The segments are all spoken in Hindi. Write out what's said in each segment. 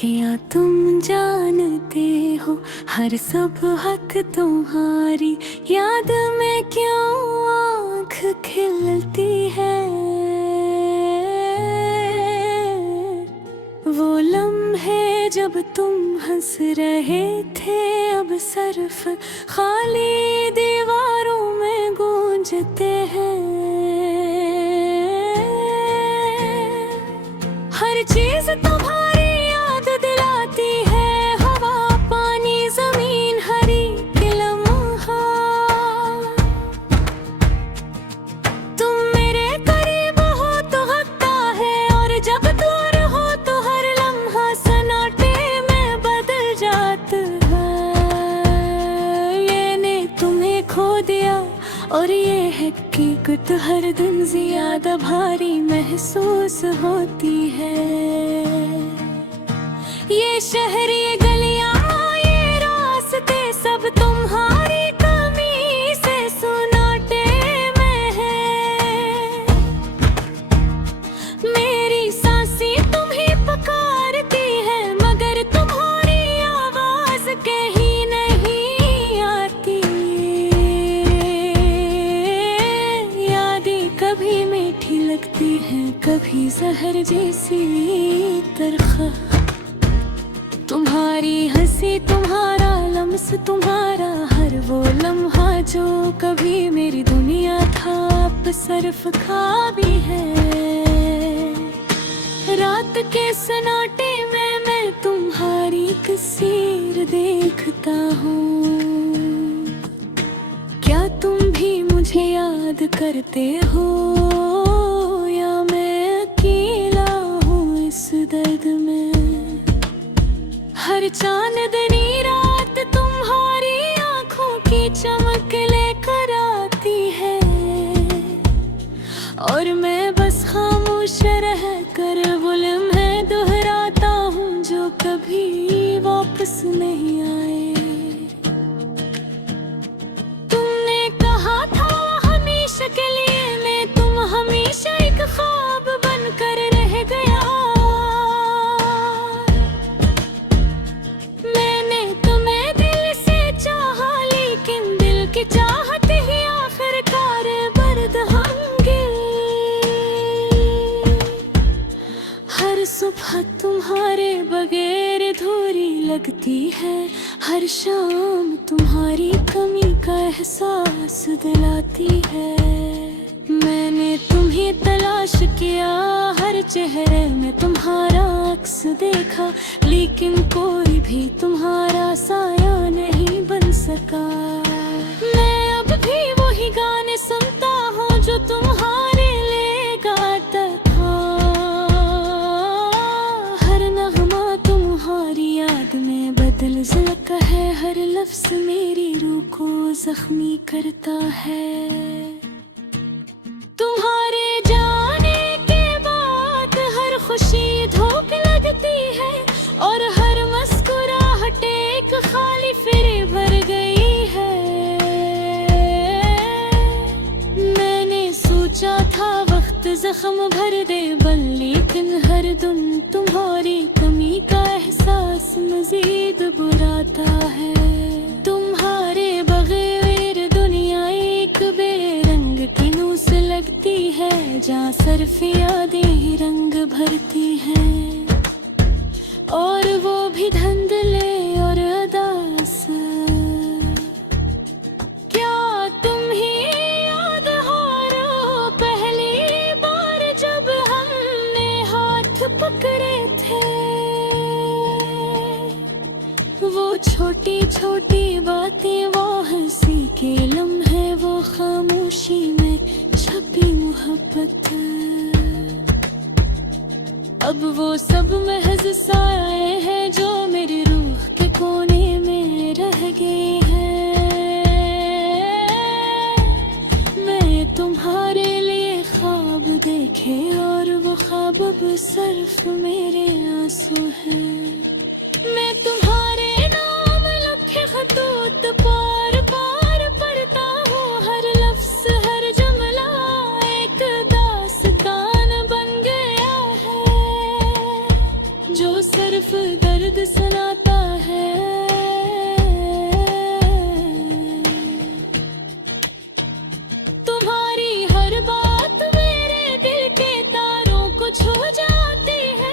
क्या तुम जानते हो हर सुबह तुम्हारी याद में क्यों आँख खिलती है। वो लम्हे जब तुम हंस रहे थे अब सिर्फ खाली दीवारों में गूंजते हैं। हर चीज तुम्हारी याद दिलाती है, हवा पानी जमीन हरी लम्हा। तुम मेरे करीब हो तो हकता है और जब दूर हो तो हर लम्हा सन्नाटे में बदल जाता है। ये ने तुम्हें खो दिया और ये है हकीकत हर दिन ज्यादा भारी महसूस होती है। ये शहर ये गलियां ये रास्ते सब तुम्हारी कमी से सन्नाटे में है। मेरी सांसें तुम्हें पुकारती है मगर तुम्हारी आवाज कहीं नहीं आती। यादें कभी मीठी लगती हैं कभी जहर जैसी तरखा। तुम्हारी हंसी तुम्हारा लम्स तुम्हारा हर वो लम्हा जो कभी मेरी दुनिया था अब सिर्फ ख्वाबी है। रात के सन्नाटे में मैं तुम्हारी तस्वीर देखता हूँ। क्या तुम भी मुझे याद करते हो या मैं अकेला हूँ इस दर्द में। हर चांदनी रात तुम्हारी आंखों की चमक लेकर आती है और मैं बस खामोश रह कर वो लम्हे दोहराता हूँ जो कभी वापस नहीं आए। तुमने कहा था हमेशा के लिए मैं तुम हमेशा एक ख्वाब बनकर रह गया। चाहते ही आखिरकार बर्द होंगे। हर सुबह तुम्हारे बगैर अधूरी लगती है, हर शाम तुम्हारी कमी का एहसास दिलाती है। मैंने तुम्हें तलाश किया हर चेहरे में तुम्हारा अक्स देखा लेकिन कोई भी तुम्हारा साया नहीं बन सका। मैं अब भी वही गाने सुनता हूँ जो तुम्हारे लिए गाता था। हर नगमा तुम्हारी याद में बदल जाता है, हर लफ्ज मेरी रूह को जख्मी करता है। तुम्हारे जाने के बाद हर खुशी धोख लगती है और हर मुस्कुराहट एक खाली फिर भर गई है। मैंने सोचा था वक्त जख्म भर दे बल लेकिन हर दिन तुम्हारी कमी का एहसास मजीद बुराता है। तुम्हारे बगैर दुनिया एक बेरंग की नूर से लगती है जहाँ सिर्फ यादें ही रंग भरती हैं और वो भी धुंधले और उदास। क्या तुम ही याद हो रो पहली बार जब हमने हाथ पकड़े थे। वो छोटी छोटी बातें वो हंसी के लम्हे वो खामोशी में छपी मोहब्बत। अब वो सब महज साए हैं जो मेरी रूह के कोने में रह गए हैं। मैं तुम्हारे लिए ख्वाब देखे और वो ख्वाब अब सिर्फ मेरे आंसू हैं। मैं तुम्हारे नाम लिखे खतूत पार पार पढ़ता हूँ, हर लफ्ज हर जुमला एक दास्तान बन गया है। जो सिर्फ दर्द सुनाता है। तुम्हारी हर बात मेरे दिल के तारों को छू जाती है,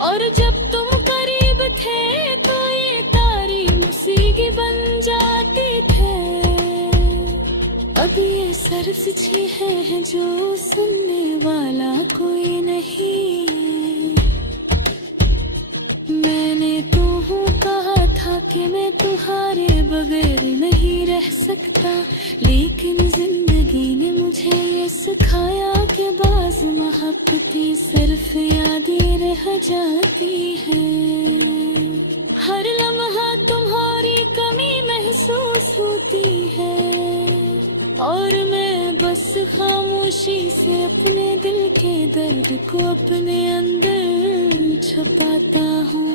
और जब तुम करीब थे तो ये तारी मुसीगी बन जाती थे। अब ये सर्फ है जो सुनने वाला कोई नहीं। मैंने तो हूँ कहा था कि मैं तुम्हारे बगैर नहीं रह सकता, लेकिन जिंदगी ने मुझे ये सिखाया कि बाज़ मोहब्बतें सिर्फ यादें रह जाती हैं। हर लम्हा तुम्हारी कमी महसूस होती है, और मैं बस खामोशी से अपने दिल के दर्द को अपने अंदर छुपाता हूँ।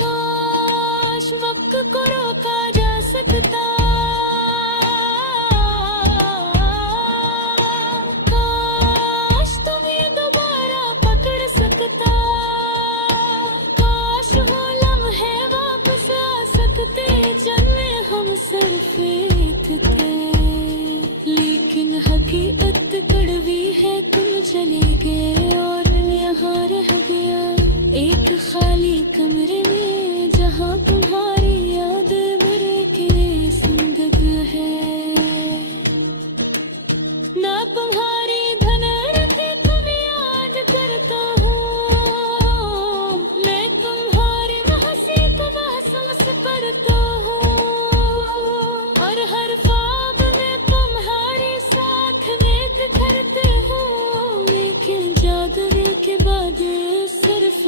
काश वक्त को रोका जा सकता, काश तुम्हें दोबारा पकड़ सकता, काश वो लम्हे वापस आ सकते जिनमें हम सिर्फ एक थे। लेकिन हकीकत कड़वी है, तुम चले गए और यहाँ रह गया एक खाली कमरे में, जहाँ तुम्हारी याद मेरे के जिंदगी है। ना तुम्हारी धनरती तुम याद करता हूँ, मैं तुम्हारी हंसी को महसूस करता हूँ, और हर ख्वाब में तुम्हारे साथ वेट करते हूँ। लेकिन जागने के बाद सिर्फ